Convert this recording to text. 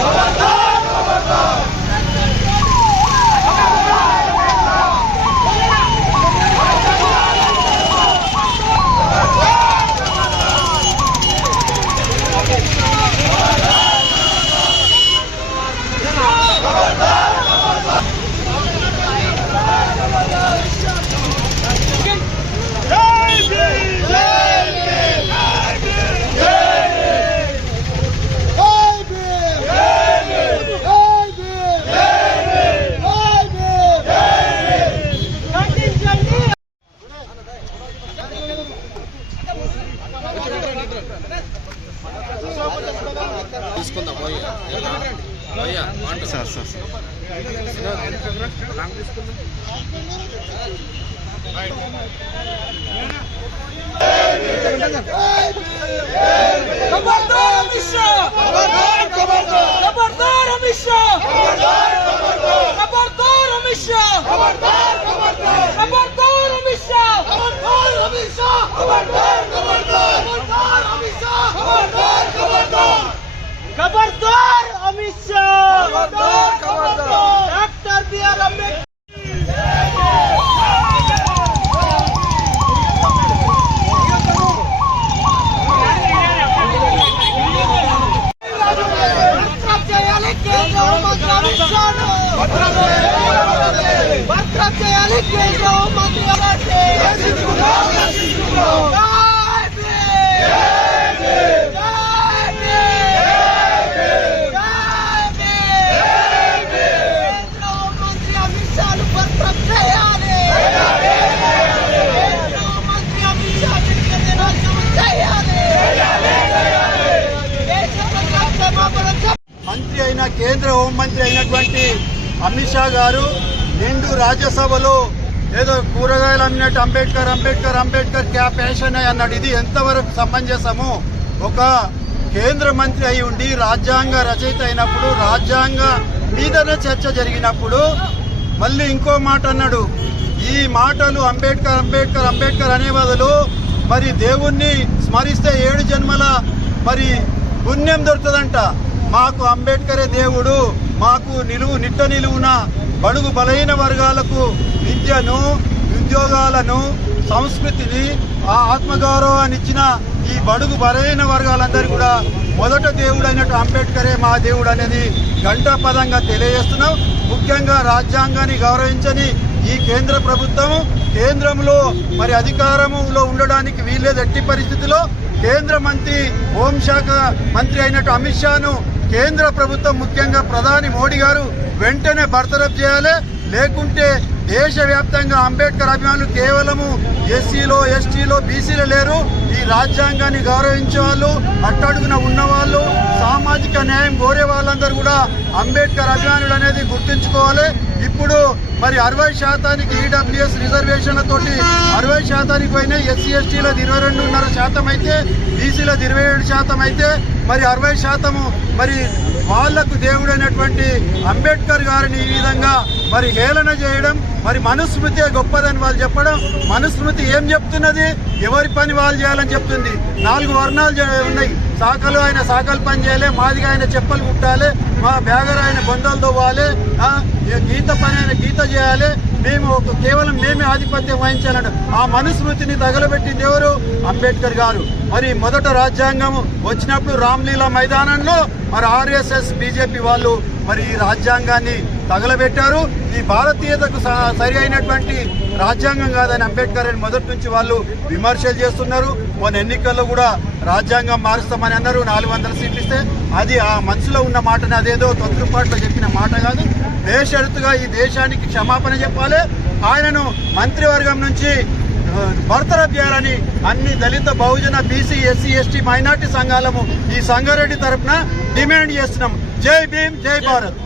Abadar, abadar! Sir sir खबरदार अमित शाह खबरदार अमित शाह खबरदार మంత్రి అయిన కేంద్ర హోంమంత్రి అయినటువంటి అమిత్ షా గారు నిండు రాజ్యసభలో ఏదో కూరగాయలు అమ్మినట్టు అంబేద్కర్ అంబేద్కర్ అంబేద్కర్ క్యా పేషన్ అన్నాడు. ఇది ఎంతవరకు సమంజసము ఒక కేంద్ర మంత్రి అయి ఉండి రాజ్యాంగ రచయిత అయినప్పుడు రాజ్యాంగ మీదనే చర్చ జరిగినప్పుడు మళ్ళీ ఇంకో మాట అన్నాడు. ఈ మాటలు అంబేద్కర్ అంబేద్కర్ అంబేద్కర్ అనే బదులు మరి దేవుణ్ణి స్మరిస్తే ఏడు జన్మల మరి పుణ్యం దొరుకుతుందంట. మాకు అంబేద్కరే దేవుడు మాకు నిలువు నిట్ట నిలువున బడుగు బలహీన వర్గాలకు విద్యను ఉద్యోగాలను సంస్కృతిని ఆ ఆత్మగౌరవాన్ని ఇచ్చిన ఈ బడుగు బలహీన వర్గాలందరూ కూడా మొదట దేవుడు అయినట్టు అంబేద్కరే మా దేవుడు అనేది గంటాపదంగా తెలియజేస్తున్నాం. ముఖ్యంగా రాజ్యాంగాన్ని గౌరవించని ఈ కేంద్ర ప్రభుత్వం కేంద్రంలో మరి అధికారంలో ఉండడానికి వీల్లేదు ఎట్టి పరిస్థితిలో. కేంద్ర మంత్రి హోంశాఖ మంత్రి అయినట్టు అమిత్ షాను కేంద్ర ప్రభుత్వం ముఖ్యంగా ప్రధాని మోడీ గారు వెంటనే బర్తరఫ్ చేయాలి. లేకుంటే దేశవ్యాప్తంగా అంబేద్కర్ అభిమానులు కేవలము ఎస్సీలో ఎస్టీలో బీసీలో లేరు. ఈ రాజ్యాంగాన్ని గౌరవించే వాళ్ళు అట్టడుగున ఉన్నవాళ్ళు సామాజిక న్యాయం కోరే వాళ్ళందరూ కూడా అంబేద్కర్ అభిమానులు అనేది గుర్తుంచుకోవాలి. ఇప్పుడు మరి అరవై శాతానికి ఈడబ్ల్యూఎస్ రిజర్వేషన్లతోటి అరవై శాతానికి పైన ఎస్సీ ఎస్టీలది ఇరవై రెండున్నర శాతం అయితే బీసీలది ఇరవై ఏడు శాతం అయితే మరి అరవై శాతము మరి వాళ్ళకు దేవుడైనటువంటి అంబేద్కర్ గారిని ఈ విధంగా మరి హేళన చేయడం మరి మనుస్మృతి గొప్పదని వాళ్ళు చెప్పడం మనుస్మృతి ఏం చెప్తున్నది? ఎవరి పని వాళ్ళు చేయాలని చెప్తుంది. నాలుగు వర్ణాలు ఉన్నాయి. శాఖలు ఆయన శాఖలు పని చేయాలి మాదిగా ఆయన చెప్పలు కుట్టాలి మా బ్యాగర్ ఆయన బొందలు తవ్వాలి గీత పని ఆయన గీత చేయాలి మేము కేవలం మేమే ఆధిపత్యం వహించాలంట ఆ మనుస్మృతిని తగలబెట్టింది ఎవరు? అంబేద్కర్ గారు. మరి మొదట రాజ్యాంగం వచ్చినప్పుడు రామ్లీలా మైదానంలో మరి ఆర్ఎస్ఎస్ బీజేపీ వాళ్ళు మరి ఈ రాజ్యాంగాన్ని తగలబెట్టారు. ఈ భారతీయతకు స- సరి అయినటువంటి రాజ్యాంగం కాదని అంబేద్కర్ అని మొదటి నుంచి వాళ్ళు విమర్శలు చేస్తున్నారు. మొన్న ఎన్నికల్లో కూడా రాజ్యాంగం మారుస్తామని అన్నారు. నాలుగు వందల సీట్లు ఇస్తే అది ఆ మనసులో ఉన్న మాటని అదేదో తొత్తుపాట్లో చెప్పిన మాట కాదు. బేషరతుగా ఈ దేశానికి క్షమాపణ చెప్పాలి. ఆయనను మంత్రివర్గం నుంచి ఆ, బర్తరఫ్ చేయాలని అన్ని దళిత బహుజన బీసీ ఎస్సీ ఎస్టీ మైనార్టీ సంఘాలము ఈ సంగారెడ్డి తరపున డిమాండ్ చేస్తున్నాం. జై భీమ్ జై భారత్.